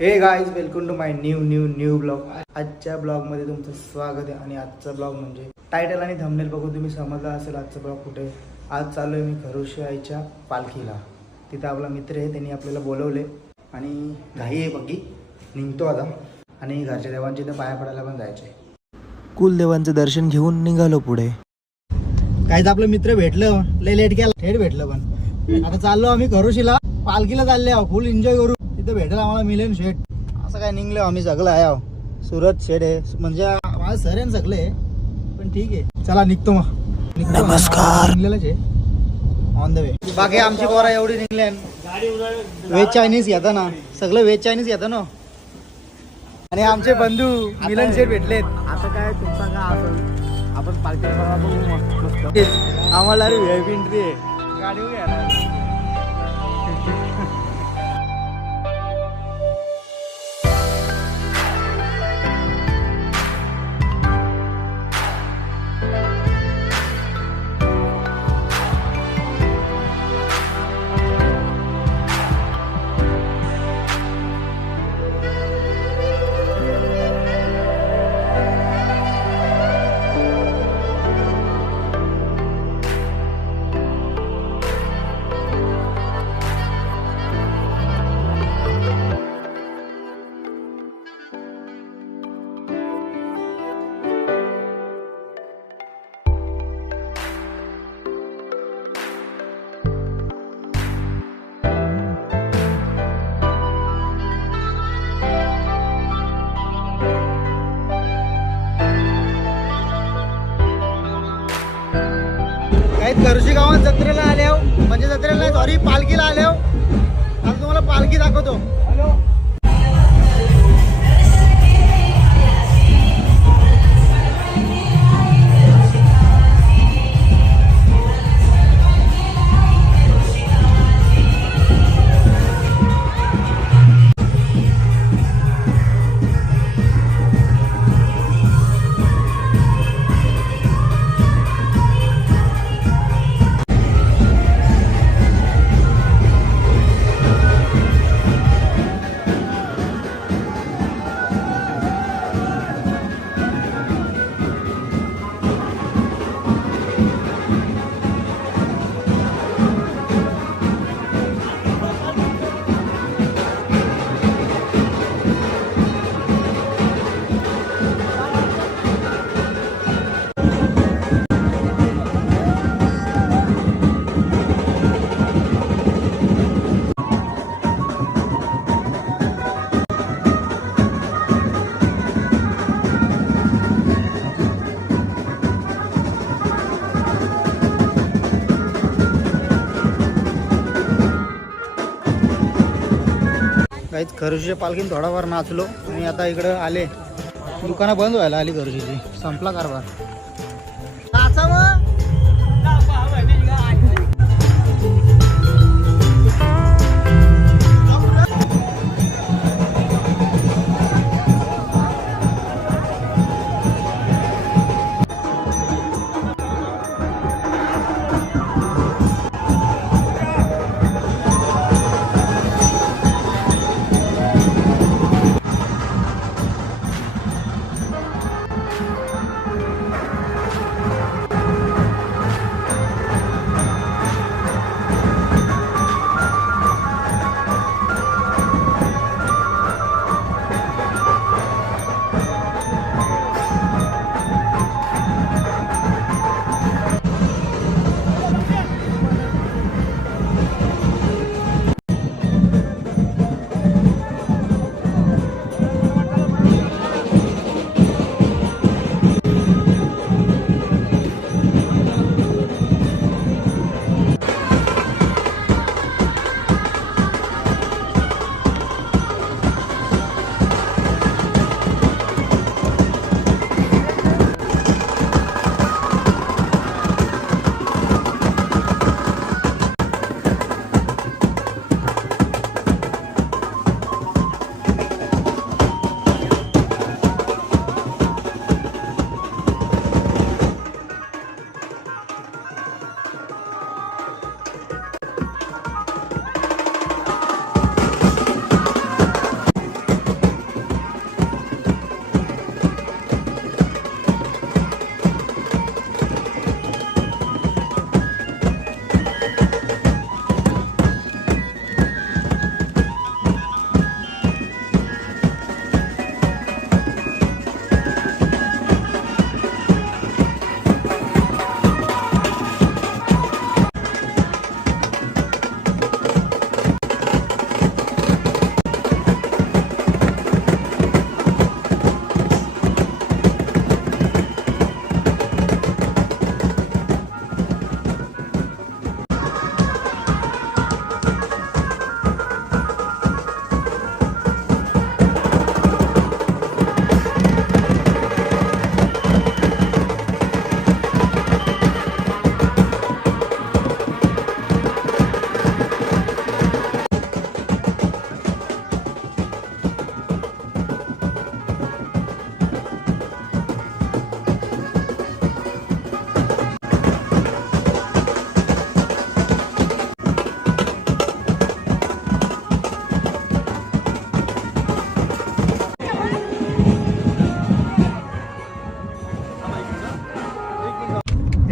हे guys welcome to my new blog. आजच्या ब्लॉगमध्ये तुमचं स्वागत आहे. आणि आजचा ब्लॉग म्हणजे टायटल आणि थंबनेल बघून तुम्ही समजला असेल आजचा ब्लॉग कुठे. आज चाललो आहे मी खरोशी आईच्या पालखीला. तिथं आपला मित्र आहे, त्यांनी आपल्याला बोलवले आणि घाई आहे बघी. निघतो आता आणि घरच्या देवांची तर पाया पडायला पण जायचं आहे. कुलदेवांचं दर्शन घेऊन निघालो पुढे. काहीच आपलं मित्र भेटलं, लय लेट केला, थेट भेटलं. पण आता चाललो आम्ही खरोशीला, पालखीला चालले आहो. फुल एन्जॉय करू. तिथं भेटेल आम्हाला मिलन शेठ. असं काय निघलो आम्ही सगळं आहे आहो. सुरत शेठ आहे म्हणजे माझं सर आहे सगळे, पण ठीक आहे चला निघतो मग. नमस्कार. निघलेलंच आहे ऑन द वे. बाकी आमची पोरा एवढी निघले. व्हेज चायनीज घेता ना, सगळं व्हेज चायनीज घेतं ना. आणि आमचे बंधू मिलन शेठ भेटलेत. आता काय तुमचा का असेल, आपण पालखीला बघू. आम्हाला व्हीआयपी एंट्री आहे, गाडी घ्या. खरोशी गावात जत्रेला आले हो, म्हणजे जत्रेला नाही सॉरी पालखीला आले हो. आता तुम्हाला पालखी दाखवतो. काहीच खरोशीच्या पालखीने थोडाफार नाचलो आणि आता इकडं आले. दुकानं बंद व्हायला आली खरोशीची, संपला कारभार. नाचावं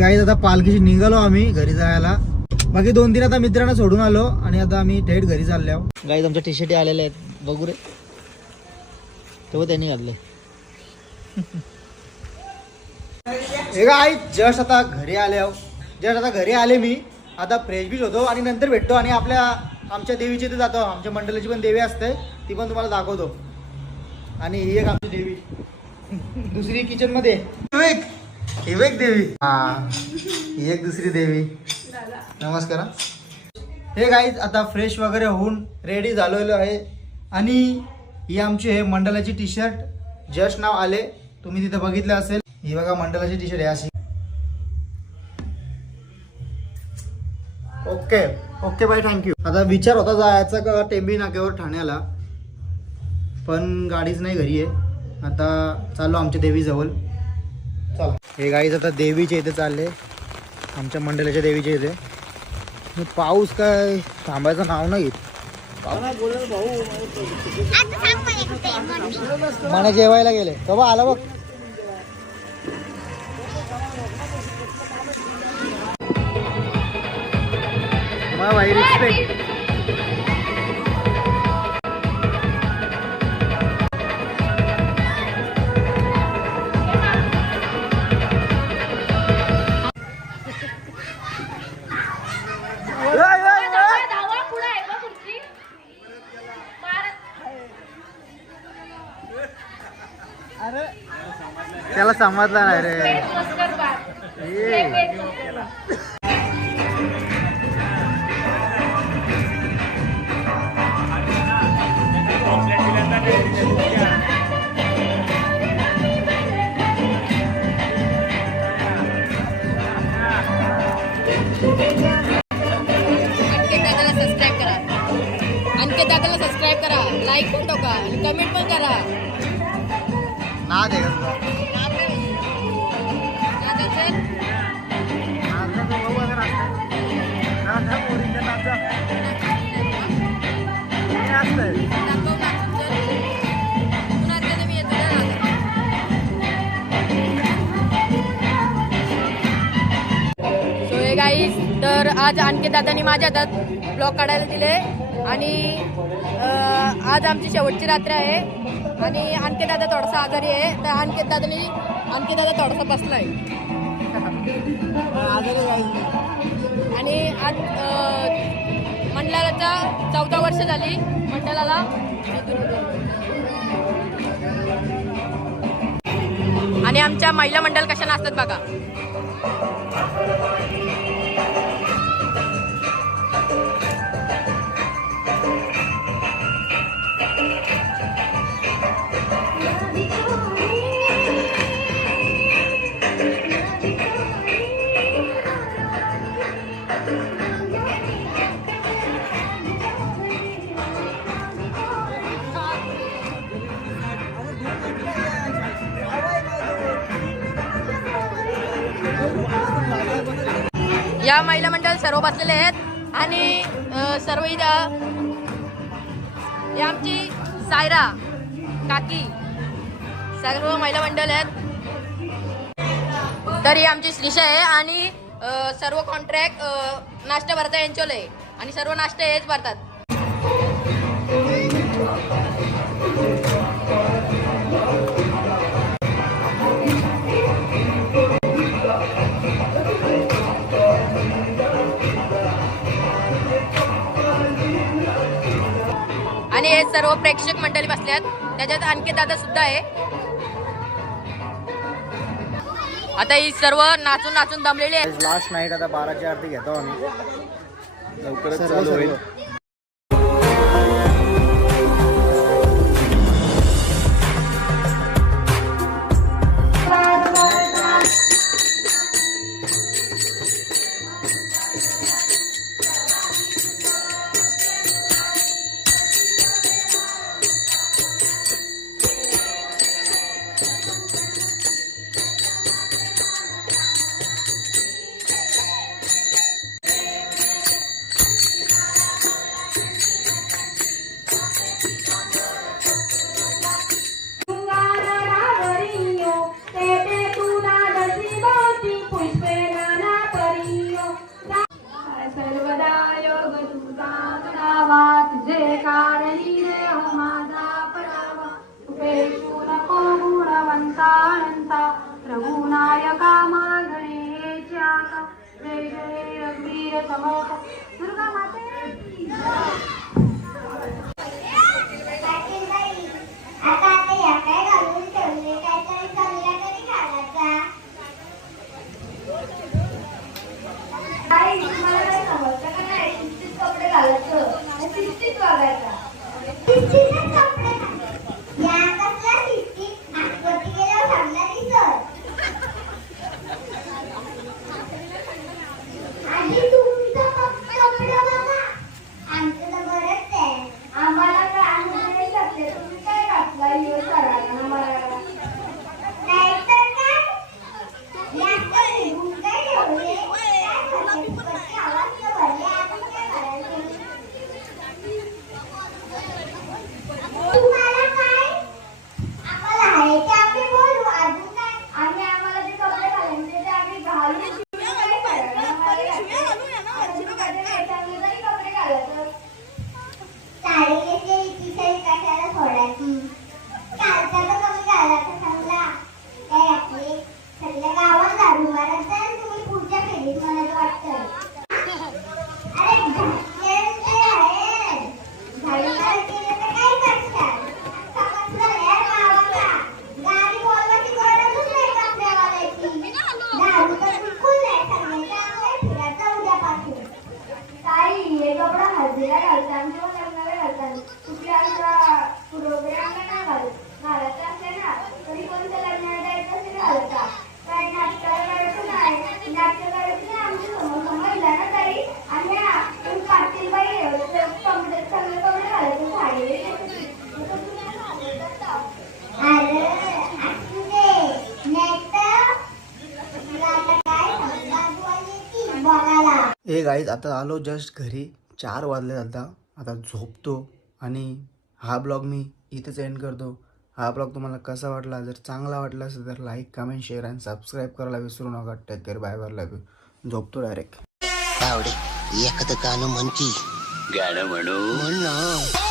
गाईज आता पालखीची निघालो आम्ही घरी जायला. बाकी 2-3 आता मित्रांना सोडून आलो आणि आता आम्ही थेट घरी चाललो. गाईज आमच्या टी शर्ट आलेले आहेत बघू रे. तेव्हा त्यांनी घातले. हे गाईज जस्ट आता घरी आले मी. आता फ्रेश बीच होतो आणि नंतर भेटतो आणि आमच्या देवीच्या इथे जातो. आमच्या मंडळाची पण देवी असते ती पण तुम्हाला दाखवतो. आणि ही एक आमची देवी दुसरी किचन मध्ये विवेक देवी. हा ही एक दुसरी देवी. नमस्कार. हे गाईज आता फ्रेश वगैरे होऊन रेडी झालेलो आहे आणि ही आमची हे मंडळाची टी शर्ट जस्ट नाव आले. तुम्ही तिथे बघितलं असेल. ही बघा मंडळाची टी शर्ट आहे अशी. Okay bye thank you. आता विचार होता जायचा का टेंबी नाक्यावर ठाण्याला पण गाडीच नाही घरी आहे. आता चाललो आमच्या देवीजवळ. चला हे गाईज आता देवीच्या इथे चालले आमच्या मंडळाच्या देवीच्या इथे. पाऊस काय थांबायचं नाव नाही घेत. मला जेवायला गेले तेव्हा आला बघ. भाई रिस्पेक्ट. त्याला समजला नाही रे. अंकित दादाला सबस्क्राईब करा, लाईक पण टाका आणि कमेंट पण करा. ना दे गाईस तर आज अंकित दादांनी माझ्या हातात ब्लॉग काढायला दिले आणि आज आमची शेवटची रात्र आहे आणि अंकित दादा थोडासा आजारी आहे. तर अंकित दादा थोडासा बसलाय आणि आज मंडळाचा 14 वर्ष झाली मंडळाला. आणि आमच्या महिला मंडळ कशा नाचतात बघा. या महिला मंडळ सर्व बसलेले आहेत आणि सर्व इथं ही आमची सायरा काकी सर्व महिला मंडळ आहेत. तर ही आमची श्रीषा आहे आणि सर्व कॉन्ट्रॅक्ट नाश्ता भरता यांच्याला आहे आणि सर्व नाश्ता हेच भरतात. आणि हे सर्व प्रेक्षक मंडळी बसल्यात त्याच्यात अंकित दादा सुद्धा आहे. आता ही सर्व नाचून नाचून दमलेली आहे. लास्ट नाईट आता 12ची आरती घेतो आम्ही. लवकरच चालू होईल. हे गाईज आता आलो जस्ट घरी, 4 वाजले आता झोपतो आणि हा ब्लॉग मी इथेच एंड करतो. हा ब्लॉग तुम्हाला कसा वाटला, जर चांगला वाटला असेल तर लाईक कमेंट शेअर आणि सबस्क्राईब करायला विसरू नका. Take care, bye bye, love you. झोपतो डायरेक्ट. एखादं गाणं म्हणती गाणं म्हणू म्हण